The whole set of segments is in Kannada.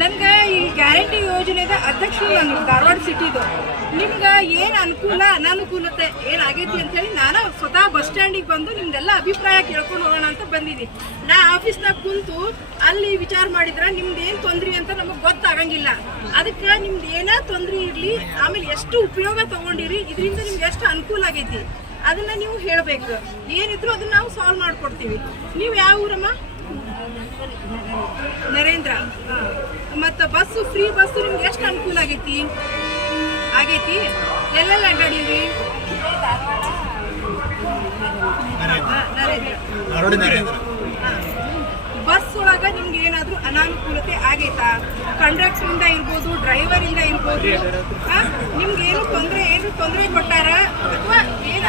ನನ್ಗೆ ಈ ಗ್ಯಾರಂಟಿ ಯೋಜನೆದ ಅಧ್ಯಕ್ಷರು ನಾನು ಧಾರವಾಡ ಸಿಟಿದು. ನಿಮ್ಗೆ ಏನು ಅನುಕೂಲ ಅನಾನುಕೂಲತೆ ಏನಾಗೈತಿ ಅಂತ ಹೇಳಿ ನಾನು ಸ್ವತಃ ಬಸ್ ಸ್ಟ್ಯಾಂಡಿಗೆ ಬಂದು ನಿಮ್ದೆಲ್ಲ ಅಭಿಪ್ರಾಯ ಕೇಳ್ಕೊಂಡು ಹೋಗೋಣ ಅಂತ ಬಂದಿದ್ದೀನಿ ನಾ ಆಫೀಸ್ನಾಗ ಕುಂತು ಅಲ್ಲಿ ವಿಚಾರ ಮಾಡಿದ್ರೆ ನಿಮ್ದು ಏನು ತೊಂದ್ರೆ ಅಂತ ನಮಗೆ ಗೊತ್ತಾಗಂಗಿಲ್ಲ. ಅದಕ್ಕೆ ನಿಮ್ದು ಏನೇ ತೊಂದರೆ ಇರಲಿ, ಆಮೇಲೆ ಎಷ್ಟು ಉಪಯೋಗ ತಗೊಂಡಿರಿ, ಇದರಿಂದ ನಿಮ್ಗೆ ಎಷ್ಟು ಅನುಕೂಲ ಆಗೈತಿ, ಅದನ್ನ ನೀವು ಹೇಳಬೇಕು. ಏನಿದ್ರು ಅದನ್ನ ನಾವು ಸಾಲ್ವ್ ಮಾಡ್ಕೊಡ್ತೀವಿ. ನೀವು ಯಾವ ಊರಮ್ಮ? ನರೇಂದ್ರ ಮತ್ತು ಬಸ್ಸು ಫ್ರೀ ಬಸ್ಸು ನಿಮ್ಗೆ ಎಷ್ಟು ಅನುಕೂಲ ಆಗೈತಿ? ಆಗೈತಿ? ಎಲ್ಲೆಲ್ಲ ಅಡ್ಡಾಡೀವಿ ನರೇಂದ್ರ. ಬಸ್ ಒಳಗ ನಿಮ್ಗೆ ಏನಾದರೂ ಅನಾನುಕೂಲತೆ ಆಗೈತಾ? ಕಂಡಕ್ಟರ್ ಇರ್ಬೋದು ಡ್ರೈವರ್ ಇಂದ ಇರ್ಬೋದು ಹಾ? ನಿಮ್ಗೆ ಏನು ತೊಂದರೆ ಏನು ತೊಂದರೆ ಕೊಟ್ಟಾರ? ಅಥವಾ ಏನು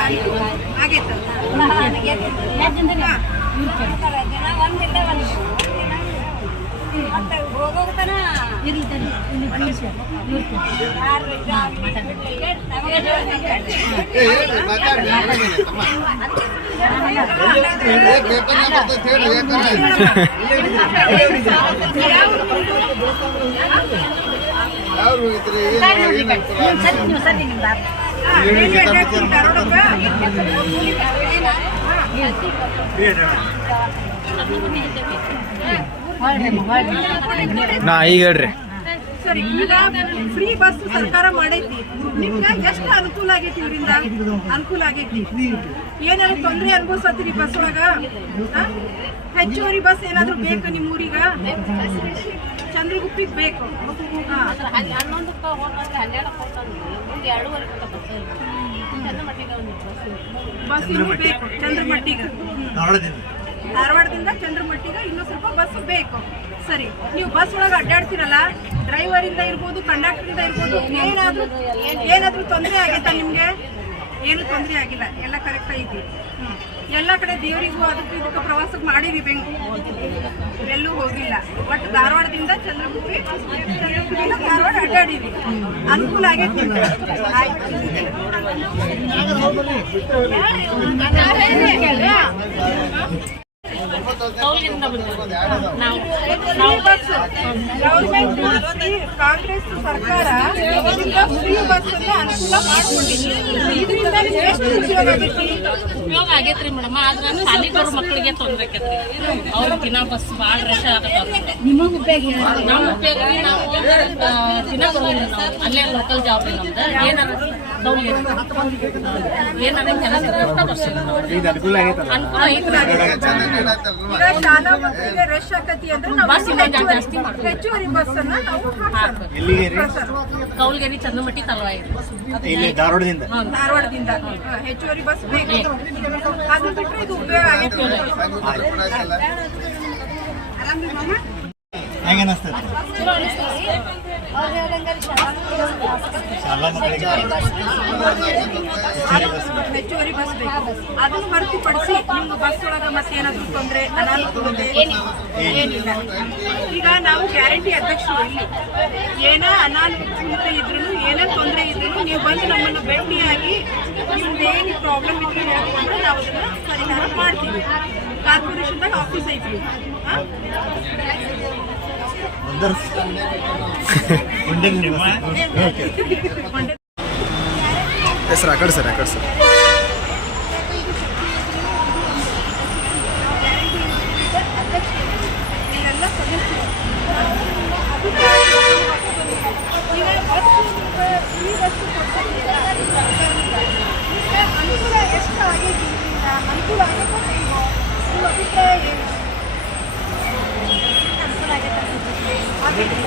ಅನುಕೂಲ ಆಗೈತ ಹಾ. ಹಾ, ಎಲ್ಲಿ ಅಡ್ಡಾಡ್ತೀರಿ ಧಾರವಾಡಕ್ಕ? ನಾ ಈಗ ಹೇಳ್ರಿ. ಸರಿ ಈಗ ಫ್ರೀ ಬಸ್ ಸರ್ಕಾರ ಮಾಡೈತಿ. ನಿಮ್ಗೆ ಎಷ್ಟು ಅನುಕೂಲ ಆಗೈತಿ ಇವರಿಂದ ಅನುಕೂಲ ಆಗೈತಿ. ಏನಾದ್ರು ತೊಂದರೆ ಅನುಭವಿಸತ್ತೀರಿ ಬಸ್ ಒಳಗ? ಹೆಚ್ಚುವರಿ ಬಸ್ ಏನಾದ್ರು ಬೇಕು ನಿಮ್ಮ ಊರಿಗ ಚಂದ್ರಗುಪ್ಪಿಗೆ ಬೇಕು. ಹನ್ನೊಂದಕ್ಕೆ ಹೋಗಿ ಹನ್ನೆರಡಕ್ಕೆ ಹೋಗ್ತಾನೆ ಎರಡೂವರೆ ಬಸ್ ಇನ್ನೂ ಬೇಕು. ಚಂದ್ರಮಟ್ಟಿಗ. ಧಾರವಾಡದಿಂದ. ಚಂದ್ರಮಟ್ಟಿಗ ಇನ್ನೂ ಸ್ವಲ್ಪ ಬಸ್ ಬೇಕು. ಸರಿ ನೀವು ಬಸ್ ಒಳಗೆ ಅಡ್ಡಾಡ್ತೀರಲ್ಲ ಡ್ರೈವರ್ ಇಂದ ಇರ್ಬೋದು ಕಂಡಕ್ಟರ್ ಇಂದ ಇರ್ಬೋದು ಏನಾದರೂ ಏನಾದರೂ ತೊಂದರೆ ಆಗೈತಾ ನಿಮ್ಗೆ? ಏನು ತೊಂದರೆ ಆಗಿಲ್ಲ ಎಲ್ಲ ಕರೆಕ್ಟ್ ಐತಿ ಎಲ್ಲ ಕಡೆ ದೇವರಿಗೂ ಅದಕ್ಕೂ ಇದಕ್ಕೆ ಪ್ರವಾಸಕ್ಕೆ ಮಾಡಿರಿ ಬೆಂಗ್ ಎಲ್ಲೂ ಹೋಗಿಲ್ಲ. ಬಟ್ ಧಾರವಾಡದಿಂದ ಚಂದ್ರಮುಖಿ ಚಂದ್ರಗುಪ್ಪಿಯಿಂದ ಧಾರವಾಡ ಅನುಕೂಲ ಆಗೈತಿ. ಆಯ್ತು. ಕಾಂಗ್ರೆಸ್ ಸರ್ಕಾರ ಫ್ರೀ ಬಸ್ ಅನುಕೂಲ ಇದರಿಂದ ಎಷ್ಟು ಉಪಯೋಗ ಆಗೈತಿ ಉಪಯೋಗ ಆಗೈತ್ರಿ ಮೇಡಮ್ ಆದ್ರೆ ಸಾಲಿಗರು ಬರೋ ಮಕ್ಕಳಿಗೆ ತೊಂದ್ರೆ ಆಕೈತ್ರಿ. ಅವ್ರ ದಿನ ಬಸ್ ಭಾಳ ರಶ್ ನಿಮಗೆ ಉಪಯೋಗ ನಮ್ಮ ಉಪಯೋಗ ನಾವು ದಿನ ಬರೋದಿಲ್ಲ ನಾವು. ಅಲ್ಲೇ ಲೋಕಲ್ ಜಾಬ್ ನಮ್ದು. ಏನಾರ ಡೌನ್ ಏನಾರ ಕೆಲಸ. ಅನುಕೂಲ ಐತ್ರಿ ಈಗ ಶಾಲಾ ಮಕ್ಕಳಿಗೆ ರಶ್ ಆಕತಿ ಅಂದ್ರೆ ನಾವು ಹೆಚ್ಚುವರಿ- ಹೆಚ್ಚುವರಿ ಬಸ್ ಅನ್ನ ನಾವು ಹಾಕ್ಸೋಣ. ಕೌಲ್ಗೆರಿ ಚಂದ್ರಮಟ್ಟಿ ತಲವಾಯಿ. ಇಲ್ಲಿ ಧಾರವಾಡದಿಂದ? ಧಾರವಾಡದಿಂದ. ಹ, ಹೆಚ್ಚುವರಿ ಬಸ್ ಬೇಕು. ಅದು ಬಿಟ್ಟರೆ ಇದು ಉಪಯೋಗ ಆಗೈತಿ ಹೆಂಗ ಮಕ್ಕಳಿಗೆ ಹೆಚ್ಚುವರಿ ಬಸ್ ಬೇಕು. ಅದನ್ನು ಹೊರತುಪಡಿಸಿ ನಿಮ್ಗೆ ಬಸ್ ಒಳಗ ಮತ್ತೇನಾದ್ರೂ ತೊಂದರೆ, ಅನಾನುಕೂಲತೆ ಏನಿಲ್ಲ. ಈಗ ನಾವು ಗ್ಯಾರಂಟಿ ಅಧ್ಯಕ್ಷರು ಇಲ್ಲಿ. ಏನ ಅನಾನುಕೂಲತೆ ಇದ್ರು ಏನೇ ತೊಂದರೆ ಇದ್ರು ನೀವು ಬಂದು ನಮ್ಮನ್ನು ಭೇಟಿಯಾಗಿ ನಿಮ್ದು ಏನು ಪ್ರಾಬ್ಲಮ್ ಇದ್ರು ಹೇಳ್ಕೊಂಡ್ರೆ ನಾವು ಅದನ್ನ ಪರಿಹಾರ ಮಾಡ್ತೀವಿ. ಕಾರ್ಪೊರೇಷನ್ದಾಗ ಆಫೀಸ್ ಐತಿ ಸರ್, ಆ ಕಡೆ ಸರ್, ಆ ಕಡೆ ಸರ್ ಅನುಕೂಲ ಎಷ್ಟು ಆಗೈತಿ ಇದರಿಂದ ಅನುಕೂಲ ಆಗೈತೋ ಇಲ್ವೋ? ನಿಮ್ಮ ಅಭಿಪ್ರಾಯ ಏನು ಅನುಕೂಲ ಆಗೈತೆ ಆಗೈತಿ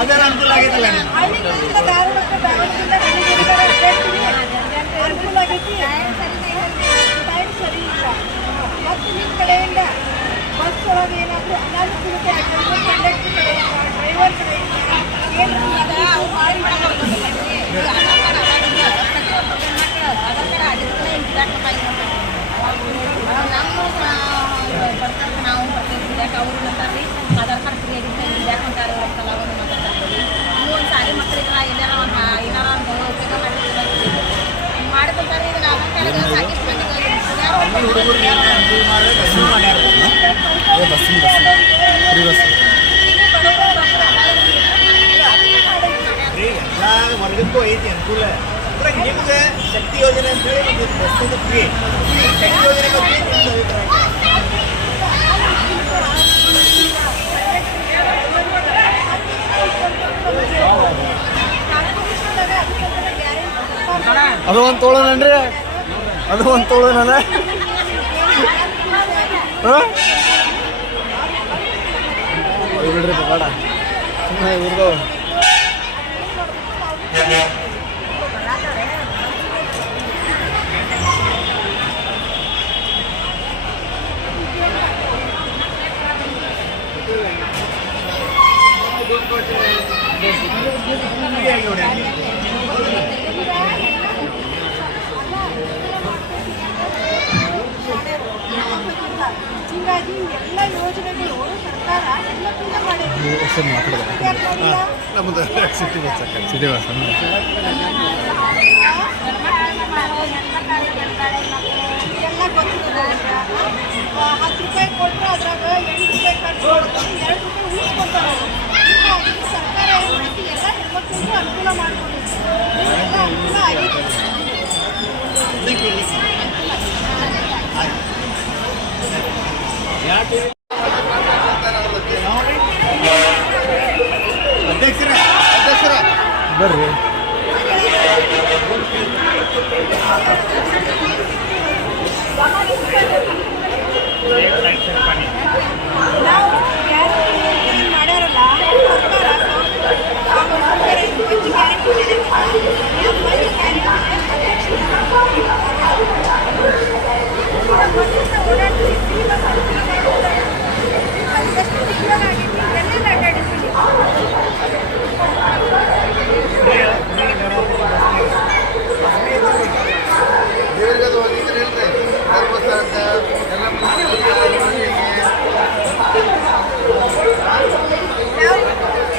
ಅದರ ಅನುಕೂಲ ಆಗೈತಲ್ಲ ನಿಮ್ಗೆ? ಹಳ್ಳಿಗಳಿಂದ ಧಾರವಾಡಕ್ಕೆ ಧಾರವಾಡದಿಂದ ಬೆಂಗಳೂರಿಗೆ ಅಡ್ಡಾಡ್ತೀವಿ. ಅನುಕೂಲ ಆಗೈತಿ ಟೈಮ್ ಸರಿ ಇಲ್ಲ ಮತ್ತು ನಿಮ್ಮ ಕಡೆಯಿಂದ ಬಸ್ ಒಳಗೆ ಏನಾದರೂ ಅನಾನುಕೂಲತೆ ಆಗ್ತದೆ ಕಂಡಕ್ಟರ್ ಕಡೆಯಿಂದ ಡ್ರೈವರ್ ಕಡೆಯಿಂದ ಏನಾದರೂ ನಾವು ಮಾಡಿ ನಾವು ಬರ್ತೀವಿ ಅವ್ರು ಬರ್ತಾರೆ ಆಧಾರ್ ಕಾರ್ಡ್ ಫ್ರೀ ಆಗಿತ್ತು ಯಾಕಂತಾರೆ ಮಾತಾಡ್ತಾರೆ ಬಡ್ಡಿ ಹುಡುಗರು ಅನುಕೂಲ ಮಾಡಿ ಅನುಕೂಲ ಮಾಡ್ಯಾರ ಏ ಬಸ್ಸಿನ ಬಸ್ಸಿನ ಫ್ರೀ ಬಸ್ ರೀ ಎಲ್ಲ ವರ್ಗಕ್ಕೂ ಐತಿ ಅನುಕೂಲ ಅಂದ್ರೆ ನಿಮ್ಗೆ ಶಕ್ತಿ ಯೋಜನೆ ಅಂತ ಹೇಳಿ ಒಂದು ಬಸ್ಸದ ಫ್ರೀ ಶಕ್ತಿ ಯೋಜನೆ ಬಗ್ಗೆ ನಿಮ್ದು ಅಭಿಪ್ರಾಯ ಅದು ಒಂದು ತೋಳೋಣನ್ರಿ ಅದು ಒಂದು ತೋಳೋಣ ಬಿಡ್ರಿ ಬೇಡ ಸುಮ್ಮನೆ ಇವ್ರದು. ಯಾಕೆ ಮಾಡಿಲ್ಲ? ನಮ್ಮದು ಸಿಟಿ ಬಸ್ ಸಿಟಿ ಬಸ್ ಹತ್ತು ರೂಪಾಯಿ ಕೊಟ್ಟರೆ ಅದ್ರಾಗ ರೂಪಾಯಿ ಖರ್ಚು ಮಾಡ್ಕೊಂಡು ಎರಡು ಸರ್ಕಾರ ಅನುಕೂಲ ಮಾಡ್ಕೊಂಡಿದೆ. ಅನುಕೂಲ ಅಧ್ಯಕ್ಷರೇ ಬರ್ರಿ ನಾವು ಗ್ಯಾರಂಟಿ ಏನು ಮಾಡ್ಯಾರಲ್ಲ ಸರ್ಕಾರ ಅವರು ಸರ್ಕಾರ ಏನು ಮಂచి ಗ್ಯಾರಂಟಿ ಮಾಡಿರಲ್ಲ ಮಂచి ಗ್ಯಾರಂಟಿ ಓಡಾಡ್ತೀವಿ ಫ್ರೀ ಬಸ್ ಅದೆಷ್ಟು ತಿಂಗಳ ಆಗೈತಿ ಎಲ್ಲೆಲ್ಲ ಅಡ್ಡಾಡಿರ್ತೀವಿ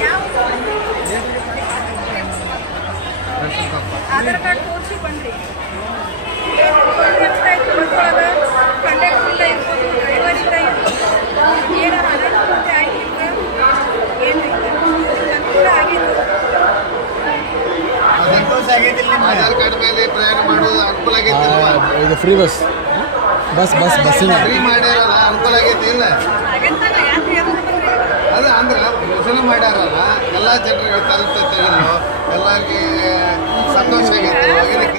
ಯಾವ ಯಾವ ಆಧಾರ್ ಕಾರ್ಡ್ ತೋರಿಸಿ ಬಂದ್ರಿ ಕಂಡಕ್ಟರ್ ಇಲ್ಲ ಇರ್ಬೋದು ಡ್ರೈವರ್ ಇರ್ಬೋದು. ಏನಾರ ಅನಾನುಕೂಲತೆ ಆಗಿಲ್ಲ ಏನು ಅನುಕೂಲ ಆಗಿತ್ತು. ಸಂತೋಷ ಆಗೈತಿಲ್ಲ ನಿಮ್ಗೆ? ಆಧಾರ್ ಕಾರ್ಡ್ ಮೇಲೆ ಪ್ರಯಾಣ ಮಾಡೋದು ಅನುಕೂಲ ಆಗೈತಿ ಇದು free bus bus bus bus free ಮಾಡ್ಯಾರಲ್ಲ ಅನುಕೂಲ ಆಗೈತಿ ಇಲ್ಲ? ಅದ ಅಂದ್ರೆ ಯೋಜನೆ ಮಾಡ್ಯಾರಲ್ಲ ಎಲ್ಲ ಜನರಿಗೆ ತಲುಪ್ತೈತೆ ಎಲ್ಲರಿಗೆ ಸಂತೋಷ ಆಗೈತಿ